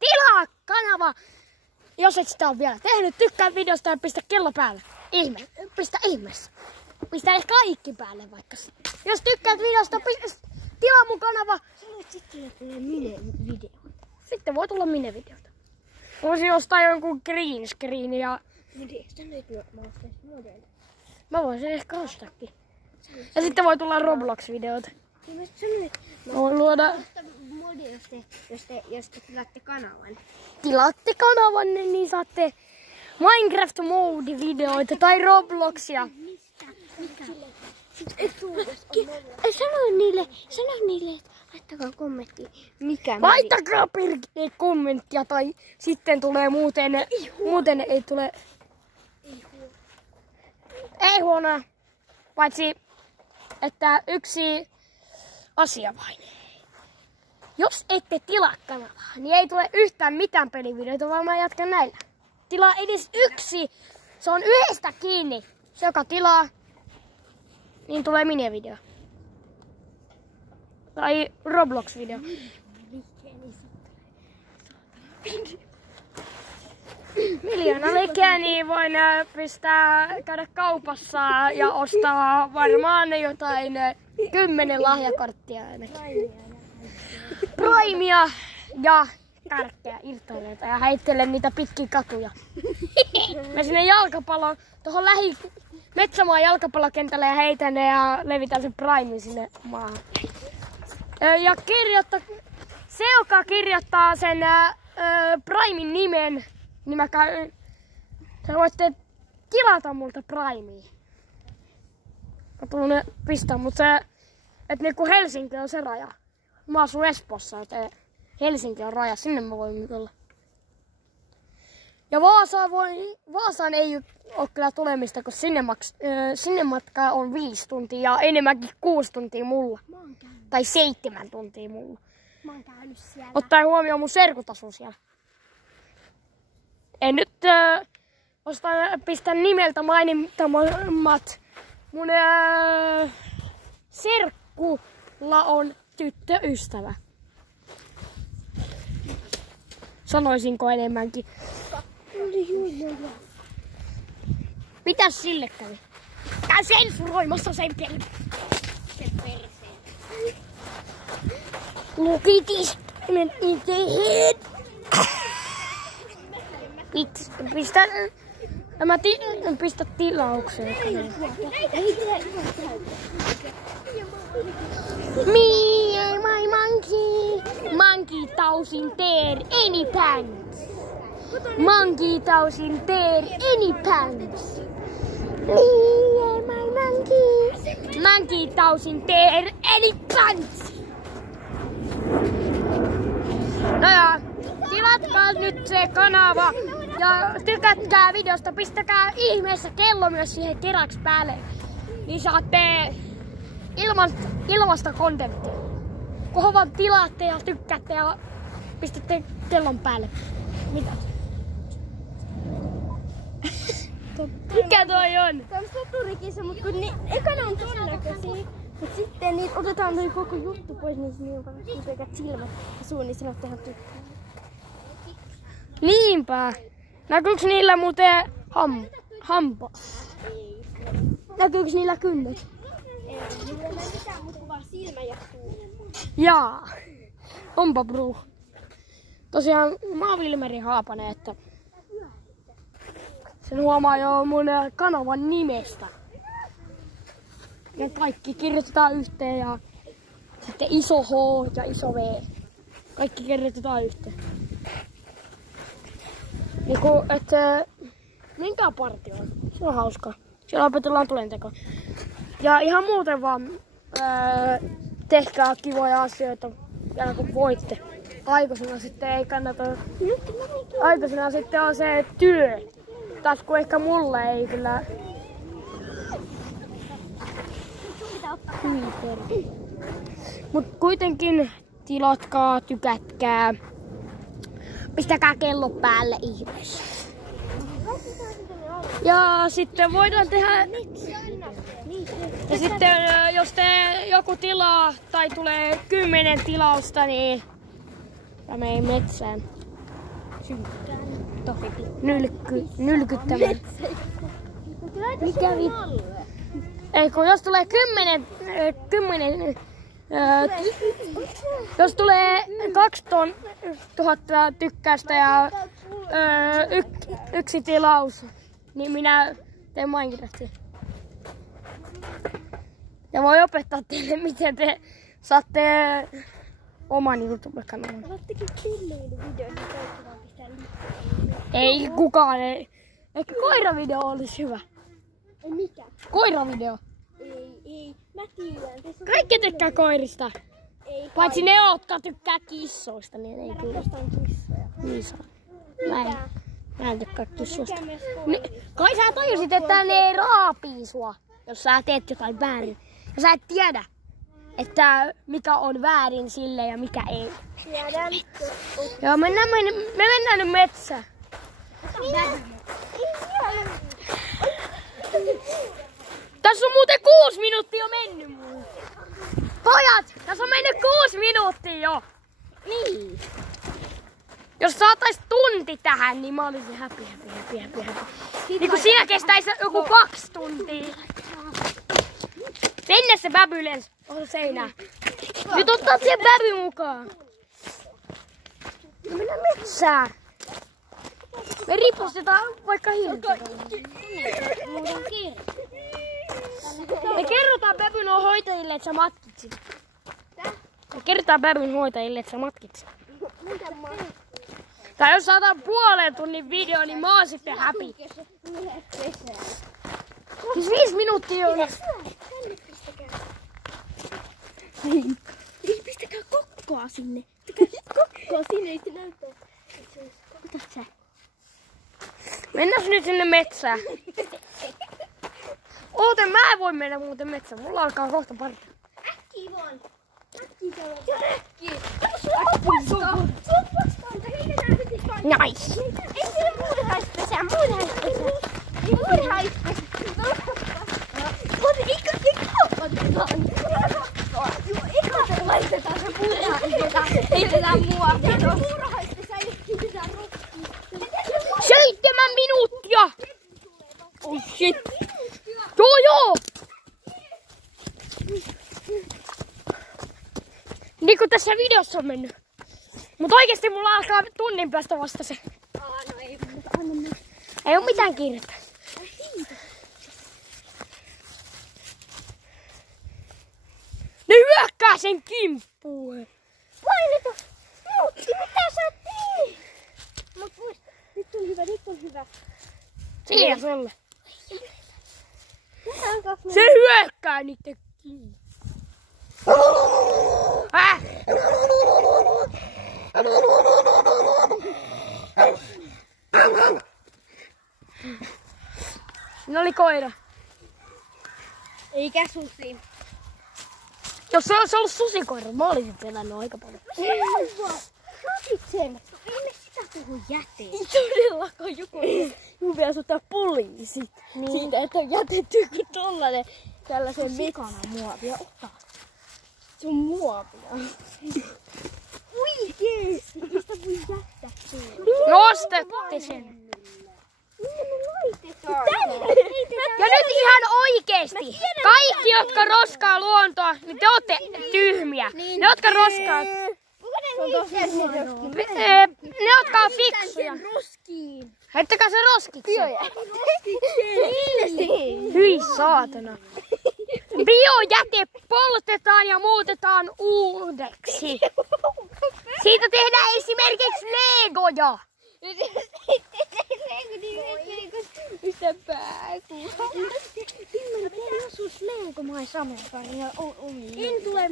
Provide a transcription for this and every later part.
tilaa kanava. Jos et sitä ole vielä tehnyt, tykkää videosta ja pistä kello päälle. Pistä ihmeessä. Pistä ehkä kaikki päälle vaikka. Jos tykkäät videosta, tilaa mun kanava. Sanoit sitten, että tulee mine-video. Sitten voi tulla mine-videota. Voisin ostaa jonkun green screen ja... Mä voisin ehkä ostaakin. Ja sitten voi tulla Roblox-videota. Voin luoda... Jos te tilaatte kanavan. Tilaatte kanavan, niin saatte Minecraft Mode-videoita tai Robloxia. Sano niille, että laittakaa kommentti, mikä Laittakaa perkele kommenttia tai sitten tulee muuten ei tule... Ei huonoa. Paitsi, että yksi asia vain. Jos ette tilaa kanavaa, niin ei tule yhtään mitään pelivideoita, vaan mä jatkan näillä. Tilaa edes yksi. Se on yhdestä kiinni. Se, joka tilaa, niin tulee mini-video. Tai Roblox-video. Miljoona leikeä, niin voin käydä kaupassa ja ostaa varmaan jotain 10 lahjakorttia ainakin. Primea ja kärkkeä irtoileita ja heittelen niitä pitkin katuja. Mä sinne tuohon Metsämaan jalkapallokentälle ja heitän ne ja levitän sen Primein sinne maahan. Ja se, joka kirjoittaa sen Primein nimen, niin te voitte tilata multa Primea. Mä tulen pistää, mutta se, että niinku Helsinki on se raja. Mä asun Espoossa, että Helsinki on raja, sinne mä voin tulla. Ja Vaasaan ei ole kyllä tulemista, kun sinne matkaa on 5 tuntia ja enemmänkin 6 tuntia mulla. Tai 7 tuntia mulla. Mä oon käynyt siellä. Ottaen huomioon mun serkut asuu siellä. En nyt pistä nimeltä mainitamat. Mun serkkulla on tyttöystävä. Sanoisinko enemmänkin. Mitäs sille kävi? Käy sensuroimassa sen perseen. Lukitis. Pistä tilaukseen. Me, my monkey. Monkey thousand there, any pants. Monkey thousand there, any pants. Me, my monkey. Monkey thousand there, any pants. No ja, tilatkaa nyt se kanava ja tykätkää videosta, pistäkää ihmeessä kello myös siihen keräksi päälle. Niin saatte ilmasta kontenttia. Kunhan vaan tilaatte ja tykkäätte ja pistätte kellon päälle. Mitä? Mikä toi on? Tää on soturikissa, mut kun ekana on ton näköisiä. Mut sitten niitä otetaan toi koko juttu pois, niin niillä on pelkät silmät ja suu, niin sanot tehdä tykkää. Niinpä. Näkyyks niillä muuten hampa? Näkyyks niillä kynnet? Ei, niillä ei mitään muuta vaan silmä ja suu. Jaa. Onpa bruu. Tosiaan mä oon Vilmeri Haapanen, että sen huomaa jo mun kanavan nimestä. Ja kaikki kirjoitetaan yhteen ja sitten iso H ja iso V. Kaikki kirjoitetaan yhteen. Niinku, että menkää partioon. Se on hauskaa. Siellä opetellaan tulentekoa. Ja ihan muuten vaan tehkää kivoja asioita vielä kun voitte. Aikuisena sitten ei kannata. Aikuisena sitten on se työ. Taas kun ehkä mulle ei kyllä. Mut kuitenkin tilatkaa, tykätkää. Pistäkää kello päälle ihmeessä. Ja sitten voidaan tehdä. Ja sitten jos joku tilaa tai tulee 10 tilausta, niin mä menen metsään. Tosi nylkyttävän. Mikä Ei kun jos tulee 10 jos tulee 2000 tykkäystä ja yksi tilaus, niin minä teen Minecraftia. Ja voi opettaa teille, miten te saatte oman YouTube-kanalin. Olettekin pilleilyvideoita, kaikki vaan pistää liikaa. Ei kukaan ei. Ehkä koiravideo olisi hyvä. Ei mikä? Koiravideo. Ei. Mä tiedän. Kaikki tykkää koirista. Ei. Paitsi ne, jotka tykkää kissoista, niin ei kyllä. Rakastan kissoja. Niin saa. Mä en tykkää kissoista. Mikä myös Kai sä tajusit, että ne ei raapii sua, jos sä teet jotain väärin. Ja sä et tiedä, että mikä on väärin sille ja mikä ei. Tiedän. Joo, me mennään nyt metsään. Tässä on muuten 6 minuuttia jo mennyt mulle. Pojat, tässä on mennyt 6 minuuttia jo. Niin. Jos saatais tunti tähän, niin mä olisin happy. Niin kun siinä kestäisi joku 2 tuntia. Mennä se Babylens on seinää. Nyt ottaa siihen Baby mukaan. No mennään metsään. Me ripostetaan vaikka hiiltä. Me kerrotaan Babyn hoitajille, että sä matkit sitä. Me kerrotaan Babyn hoitajille, että sä matkit sitä. Tai jos saadaan puolen tunnin video, niin mä oon sitten happy. Siis 5 minuuttia on. Ei pistäkää kokkoa sinne. Kokkoa sinne, ei se näyttää. Ota sä. Mennään nyt sinne metsään. Oota, mä en voi mennä muuten metsään. Mulla alkaa kohta parta. Äkkiä vaan. Äkkiä. Nice. Ei siellä muurahaispesää. Mutta eikä laitetaan se muurahaispesä. Heitetään muovia. Muurahaispesä heitetään rokkiin. 7 minuuttia! Oh shit! Joo! Niin kuin tässä videossa on mennyt. Mut oikeesti mulla alkaa tunnin päästä vasta se. No ei, mutta anna mennä. Ei oo mitään kiirettä. Ne hyökkää sen kimppuun. Paineta! Muutti, mitä sä teet? Mut muista, nyt on hyvä. Siinä sulle. Tähän kanssa Se hyökkää niitten kimppuun. Ne oli koira. Eikä susi. Jos se olisi ollut susikoira, mä olisin pelännyt aika paljon. Otit sen. Ei me sitä puhu jäteen. Todellakaan joku pitäisi ottaa poliisit. Niin. Siitä, että on jätetty kuin tollanen tällaisen sikana muovia. Ota. Se on muovia. Oikeesti. Mistä voi jättää sen? Nostette sen. Ja nyt ihan oikeesti. Kaikki, jotka roskaa luontoa, niin te ootte tyhmiä. Ne, jotka roskaa... Ne, jotka on fiksuja. Heittäkää se roskiksi. Hyi saatana. Biojäte poltetaan ja muutetaan uudeksi. Siitä tehdään esimerkiksi legoja. Mistä pääkuva? Timmeli, osuus legomain sameltaan ja omiin. En tule.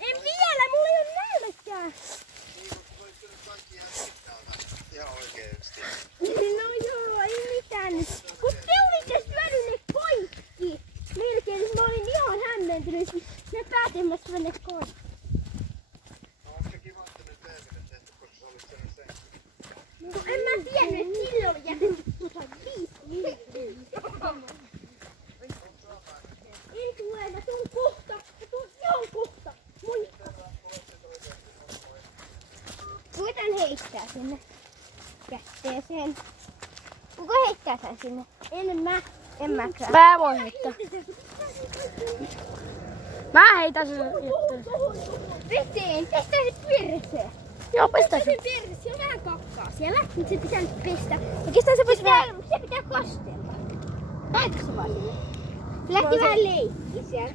En vielä, mulla ei ole nälkää. Ihan oikeesti. No joo, ei mitään nyt. Kun te olitte syönyt ne poikki. Melkein, mä olin ihan hämmentynyt. Me päätimme syödä ne poikki. No onko se kiva, että nyt Eemille tehty, koska sä olit sen. No en mä tiennyt, että sille oli jätetty 5. En tule, mä tuun kohta. Mä tuun ihan kohta. Moikka. Koitan heittää sinne. kätteeseen. Kuka heittää sen sinne? En mäkään. Mä voin heittää. Mä heitän sen jätteen. Veteen, pestää se pyörisee. Joo, pestä se. Pyörisee, on vähän kakkaa siellä, mutta se pitää nyt pestä. Oikeastaan se pitää kastella. Laita se vaan sinne. Lähti vähän leikki siellä.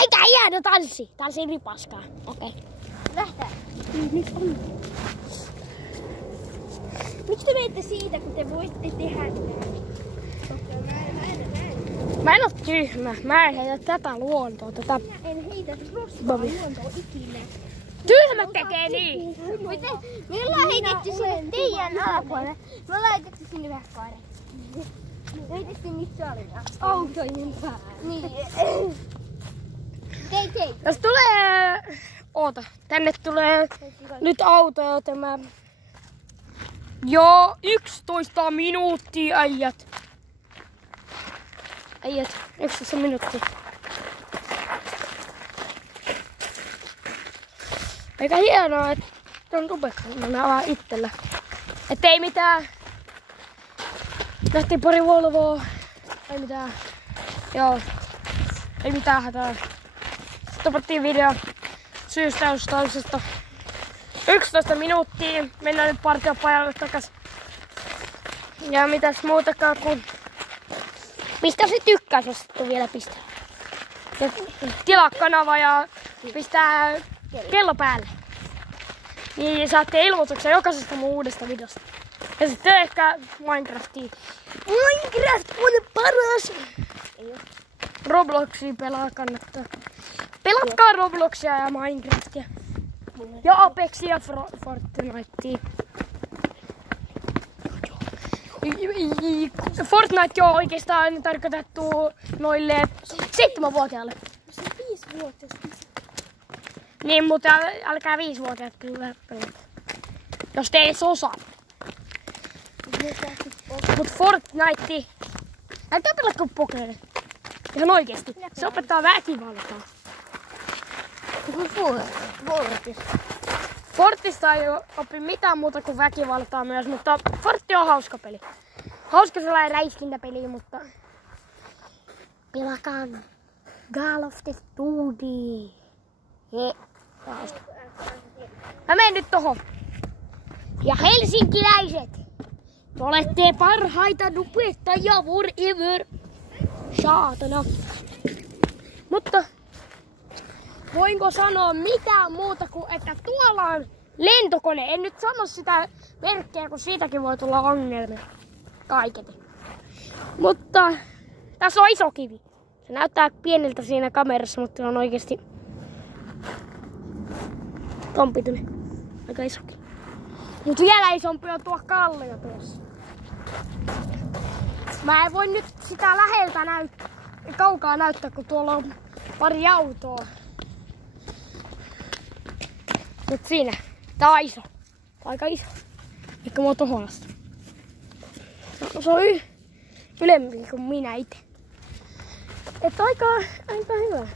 Aika hieno tanssi. Tanssi ripaskaa. Okei. Lähtää. Nyt on. Miksi te meitte siitä, kun te voitte tehdä näin? Mä en oo tyhmä. Mä en heitä tätä luontoa. Tätä... Minä en heitä roskaa luontoa ikinä. Tyhmät tekee niin. Me ollaan heitetty sinne teidän alapuolelle. Me ollaan heitetty sinne vähän kaare. Me heitettiin niitä salia. Autojen päälle. Niin. Tei. Jos tulee... Oota. Tänne tulee nyt auto, joten mä... Joo, 11 minuuttia, äijät. 11 minuuttia. Aika hienoa, että on tupekkainen ala itsellä. Et ei mitään. Nähtiin pari Volvoa. Ei mitään. Joo. Ei mitään hätää. Tupattiin video syystäystauksesta. 11 minuuttia. Mennään nyt partiopajalle takas. Ja mitäs muutakaan kuin... Pistä se tykkäys, jos et vielä pistää. Ja tilaa kanava ja pistää kello päälle. Niin saatte ilmoituksen jokaisesta mun uudesta videosta. Ja sitten ehkä Minecraftiin. Minecraft on paras! Robloxia pelaa kannattaa. Pelatkaa Robloxia ja Minecraftia. Ja Apexia ja Fortnitea. Fortnite on oikeastaan tarkoitettu noille 7-vuotiaille. Se 5-vuotias. Niin, mutta älkää 5-vuotiaat kyllä pelata. Jos te edes osaa. Mut Fortnite, älkää pelatko Pokeria. Ihan oikeesti. Se opettaa väkivaltaa. Fortista ei opi mitään muuta kuin väkivaltaa myös, mutta Fortti on hauska peli. Hauska sellainen räiskintäpeli, mutta... Pelakaa Call of Duty. Hauska. Mä menen nyt tohon. Ja helsinkiläiset, te olette parhaita opettajia forever. Saatana. Mutta voinko sanoa mitään muuta kuin, että tuolla on lentokone. En nyt sano sitä merkkiä, kun siitäkin voi tulla ongelmia. Kaiketi. Mutta tässä on iso kivi. Se näyttää pieneltä siinä kamerassa, mutta se on oikeasti tompitunen. Aika iso kivi. Mutta vielä isompi on tuo kallio tuossa. Mä en voi nyt sitä läheltä kaukaa näyttää, kun tuolla on pari autoa. Mut siinä. Tää on iso. Tää on aika iso. Eikä mua tohon asti. Se on ylempi kuin minä itse. Että aika hyvä.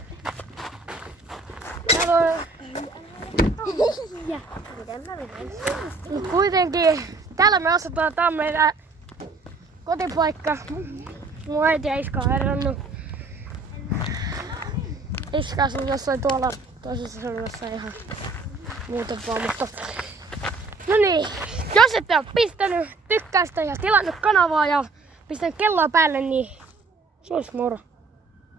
Mut kuitenkin täällä me asutaan. Tää on meidän kotipaikka. Mun äiti ja Iska on herrannut. Iska asuu jossain tuolla toisessa seudussa ihan muutempaa, mutta... No niin, jos ette ole pistänyt tykkäystä ja tilannut kanavaa ja pistänyt kelloa päälle, niin se olisi moro.